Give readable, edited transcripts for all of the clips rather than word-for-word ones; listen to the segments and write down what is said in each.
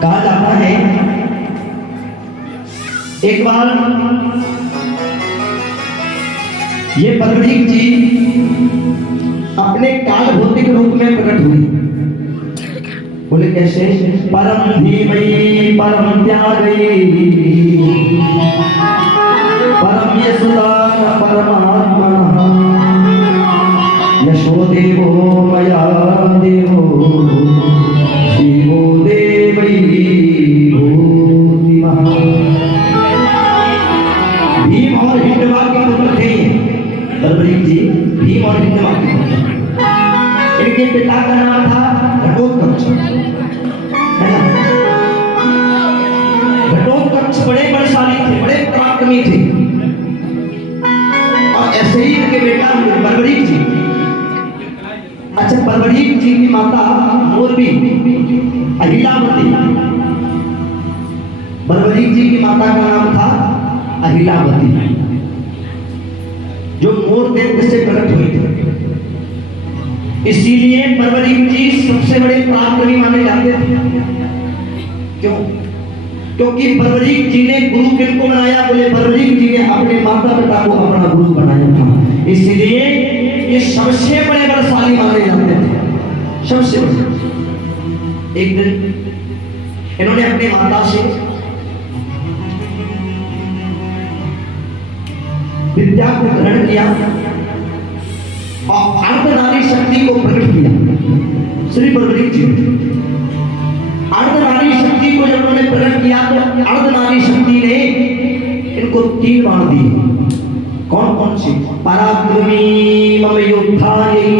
कहा जाता है एक बार ये परवरीक जी अपने काल भौतिक रूप में प्रकट हुई। बोले कैसे? परम धीमहि परम त्यागी परम यशोदा परमात्मा यशो देवो मया देवो शिवो देवै भूतिमः। भीम और हिंडवा के पुत्र थे परवरीक जी। भीम और हिंडवा के पुत्र। इनके पिता का नाम था घटोत्कच। घटोत्कच बड़े बलशाली थे, बड़े पराक्रमी थे। और ऐसे ही इनके बेटा परवरीक जी। अच्छा, परवरीक जी की माता मोरबी अहिलावती। परवरीक जी की माता का नाम था अहिलावती, जो मोर देव से प्रकट हुई थी। इसीलिए परवरीक जी सबसे बड़े पराक्रमी माने जाते थे। क्यों? क्योंकि परवरीक जी ने गुरु किनको बनाया? बोले परवरीक जी ने अपने माता पिता को अपना गुरु बनाया था। इसलिए ये सबसे बड़े बलशाली माने जाते थे, सबसे बड़े। एक दिन इन्होंने अपनी माता से विद्या को ग्रहण किया और अर्धनारी शक्ति को प्रकट किया। श्री परवरीक जी अर्धनारी शक्ति को जब उन्होंने प्रकट किया तो अर्धनारी शक्ति ने इनको 3 बाण दिए। कौन कौन से? पराक्रमी मम योद्धायै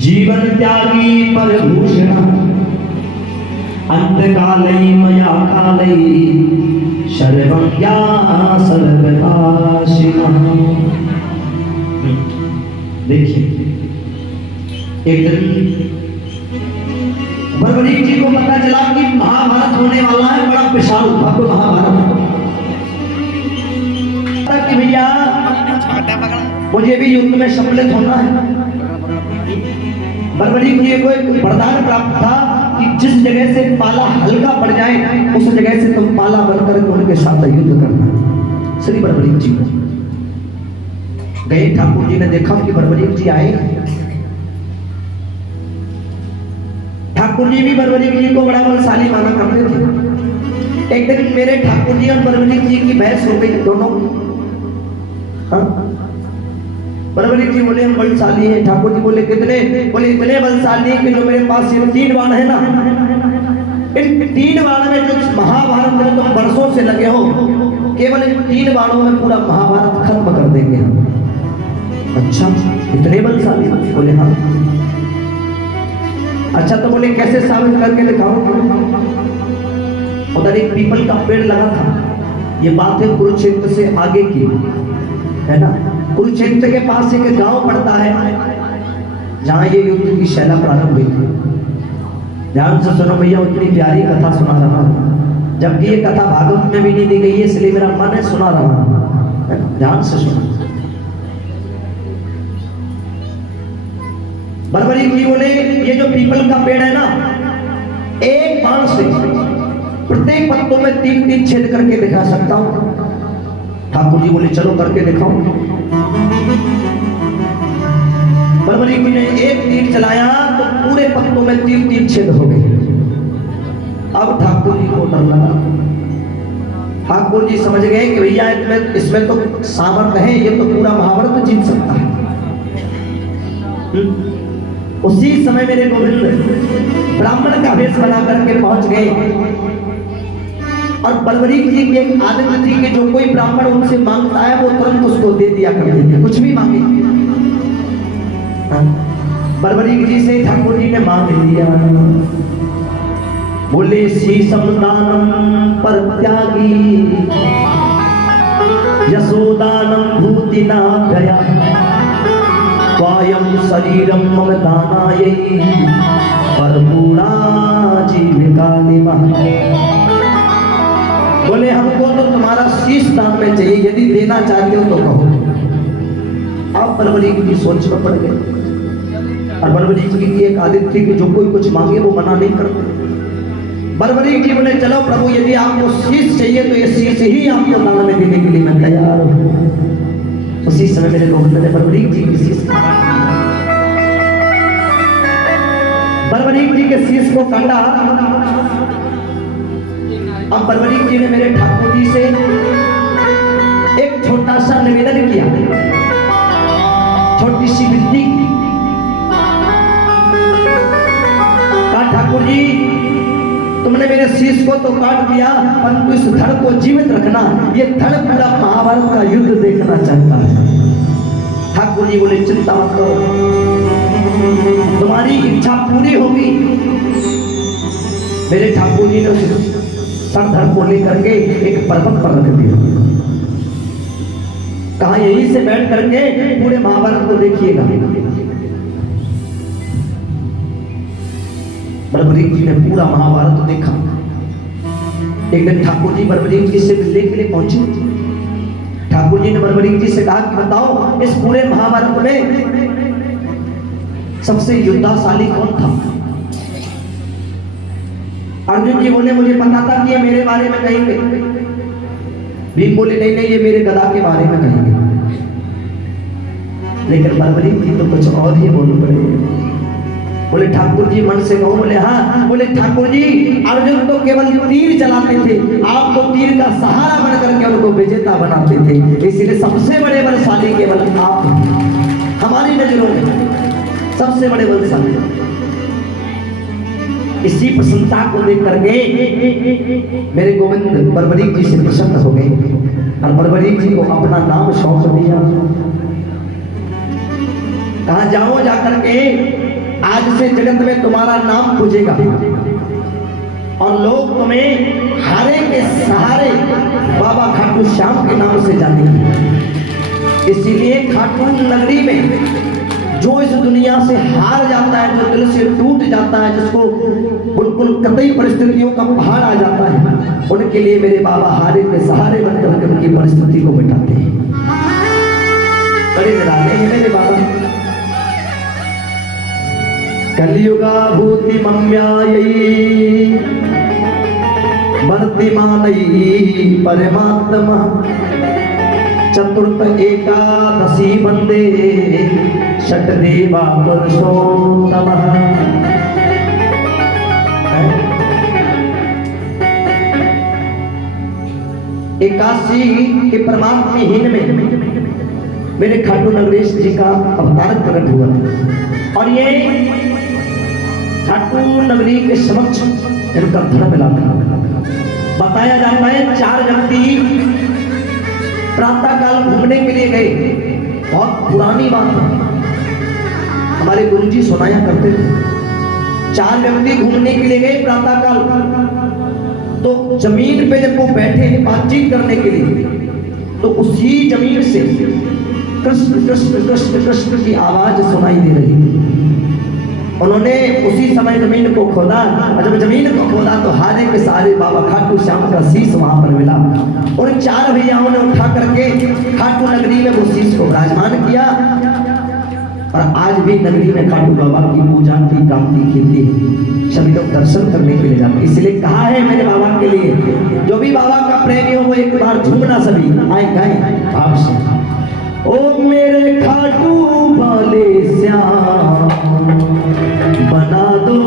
जीवन त्यागी परभूषण अंतकालै मया कालै सर्वं ज्ञान सर्वभाषिणः। देखिए, एक दिन परवरीक जी को पता चला कि महाभारत होने वाला है, बड़ा विशाल भव्य महाभारत। कि भैया मुझे भी युद्ध में सम्मिलित होना है। परवरीक जी को एक वरदान प्राप्त था कि जिस जगह से पाला हल्का पड़ जाए उस जगह से तुम पाला बनकर उनके साथ युद्ध करना। श्री परवरीक जी गए। ठाकुर जी ने देखा कि परवरीक जी आए। ठाकुर जी भी परवरीक जी को बड़ा बलशाली माना करते थे। एक दिन मेरे ठाकुर जी और परवरीक जी की बहस हो गई, दोनों। परवरीक जी बोले हम बलशाली हैं। ठाकुर जी बोले कितने? बोले इतने बलशाली कि जो मेरे पास ये 3 बाण है ना, इन 3 बाण में जो महाभारत में तुम वर्षों से लगे हो, केवल इन 3 बाणों में पूरा महाभारत खत्म कर देंगे हम। अच्छा, इतने बलशाली? बोले हाँ। अच्छा, तो बोले कैसे साबित करके दिखाओ? उधर एक पीपल का पेड़ लगा था। ये बात है कुरुक्षेत्र से आगे की, है ना। कुरुक्षेत्र के पास एक गांव पड़ता है जहां ये युद्ध की शैला प्रारंभ हुई थी। ध्यान से सुनो भैया, उतनी प्यारी कथा सुना रहा हूं, जबकि ये कथा भागवत में भी नहीं दी गई है, इसलिए मेरा मन है सुना रहा हूं। ध्यान से सुनो। परवरीक जी बोले ये जो पीपल का पेड़ है ना, एक बाण से प्रत्येक पत्तों में 3-3 छेद करके दिखा सकता हूं। ठाकुर जी बोले चलो करके दिखाओ। परवरीक जी ने एक तीर चलाया तो पूरे पत्तों में 3-3 छेद हो गए। अब ठाकुर जी को डर लगा। ठाकुर जी समझ गए कि भैया इसमें तो सामर्थ्य है, ये तो पूरा महाभारत जीत सकता है। उसी समय मेरे गोविंद ब्राह्मण का वेश बना करके पहुंच गए। और परवरीक जी की एक आदत थी कि जो कोई ब्राह्मण उनसे मांगता है वो तुरंत उसको दे दिया करते थे, कुछ भी मांगे। परवरीक जी से ठाकुर जी ने मांग लिया। बोले शीशम दानम पर त्यागी यशोदानम भूतिना गया वायम शरीरम मम दानायै परपूर्णा जीविका निमः। बोले हमको तो तुम्हारा शीश दान में चाहिए, यदि देना चाहते हो तो कहो। आप परवरीक जी सोच में पड़ गए। और परवरीक जी की एक आदत थी कि जो कोई कुछ मांगे वो मना नहीं करते। बर्बरीक जी बोले चलो प्रभु यदि आपको शीश चाहिए तो ये शीश ही आपको दान में देने के लिए मैं तैयार हूँ। उसी समय मेरे गोविंद ने बर्बरीक जी की शीश, बर्बरीक जी के शीश को काटा। अब बर्बरीक जी ने मेरे ठाकुर जी से एक छोटा सा निवेदन किया, छोटी सी विनती। कहा ठाकुर जी तुमने मेरे शीश को तो काट दिया, परंतु इस धड़ को जीवित रखना। ये धड़ पूरा महाभारत का युद्ध देखना चाहता है। ठाकुर जी बोले चिंता मत करो, तुम्हारी इच्छा पूरी होगी। मेरे ठाकुर जी ने सर धड़ को लेकर के एक पर्वत पर रख दिया। कहा यहीं से बैठ करके पूरे महाभारत को देखिएगा। बर्बरीक जी ने पूरा महाभारत देखा। एक दिन ठाकुर जी बर्बरीक जी से मिलने के लिए पहुंचे। ठाकुर जी ने बर्बरीक जी से कहा कि बताओ इस पूरे महाभारत में सबसे योद्धाशाली कौन था? अर्जुन जी बोले मुझे पता था कि ये मेरे बारे में कहेंगे। भीम बोले नहीं नहीं ये मेरे गदा के बारे में कहेंगे। लेकिन बर्बरीक जी तो कुछ और ही बोल पड़े। बोले ठाकुर जी मन से कहो। बोले हाँ। बोले ठाकुर जी अर्जुन तो केवल तीर चलाते थे, आप तो तीर का सहारा बन करके उनको विजेता बनाते थे। इसलिए सबसे बड़े बलशाली केवल आप, हमारी नजरों में सबसे बड़े बलशाली। इसी प्रसन्नता को देख करके मेरे गोविंद बर्बरीक जी से प्रसन्न हो गए और बर्बरीक जी को अपना नाम सौंप दिया। कहा जाओ जाकर के आज से जगत में तुम्हारा नाम पूजेगा और लोग तुम्हें हारे के सहारे बाबा खाटू श्याम के नाम से जानेंगे। इसीलिए खाटू नगरी में जो इस दुनिया से हार जाता है, जो दिल से टूट जाता है, जिसको बिल्कुल कतई परिस्थितियों का पहाड़ आ जाता है, उनके लिए मेरे बाबा हारे के सहारे बनकर उनकी परिस्थिति को मिटाते हैं। बड़े निराले हैं मेरे बाबा। कलियुगा भूति मम्यायी वर्तिमानयी परमात्मा चतुर्थ एकादशी वंदे षट देवा पुरुषोत्तमः। एकादशी के परमात्महीन में मेरे खाटू नगरेश जी का अवतार प्रकट हुआ और ये खाटू नगरी के समक्ष इनका धर्म लाता। बताया जाता है 4 व्यक्ति प्रातः काल घूमने के लिए गए। बहुत पुरानी बात है, हमारे गुरुजी सुनाया करते थे। 4 व्यक्ति घूमने के लिए गए प्रातः काल, तो जमीन पे जब वो बैठे बातचीत करने के लिए, तो उसी जमीन से कृष्ण कृष्ण कृष्ण कृष्ण की आवाज सुनाई दे रही थी। उन्होंने उसी समय जमीन को खोदा और जब जमीन को खोदा तो हारे के सारे बाबा खाटू श्याम का शीश वहां पर मिला। उन 4 भैयाओं ने उठा करके खाटू नगरी में वो शीश को विराजमान किया और आज भी नगरी में खाटू बाबा की पूजा की कामती खेती है। सभी लोग दर्शन करने के लिए जाते। इसलिए कहा है मेरे बाबा के लिए, जो भी बाबा का प्रेमी हो वो एक बार झूमना सभी आए गाए भाव से। ओ मेरे खाटू वाले श्याम बना दो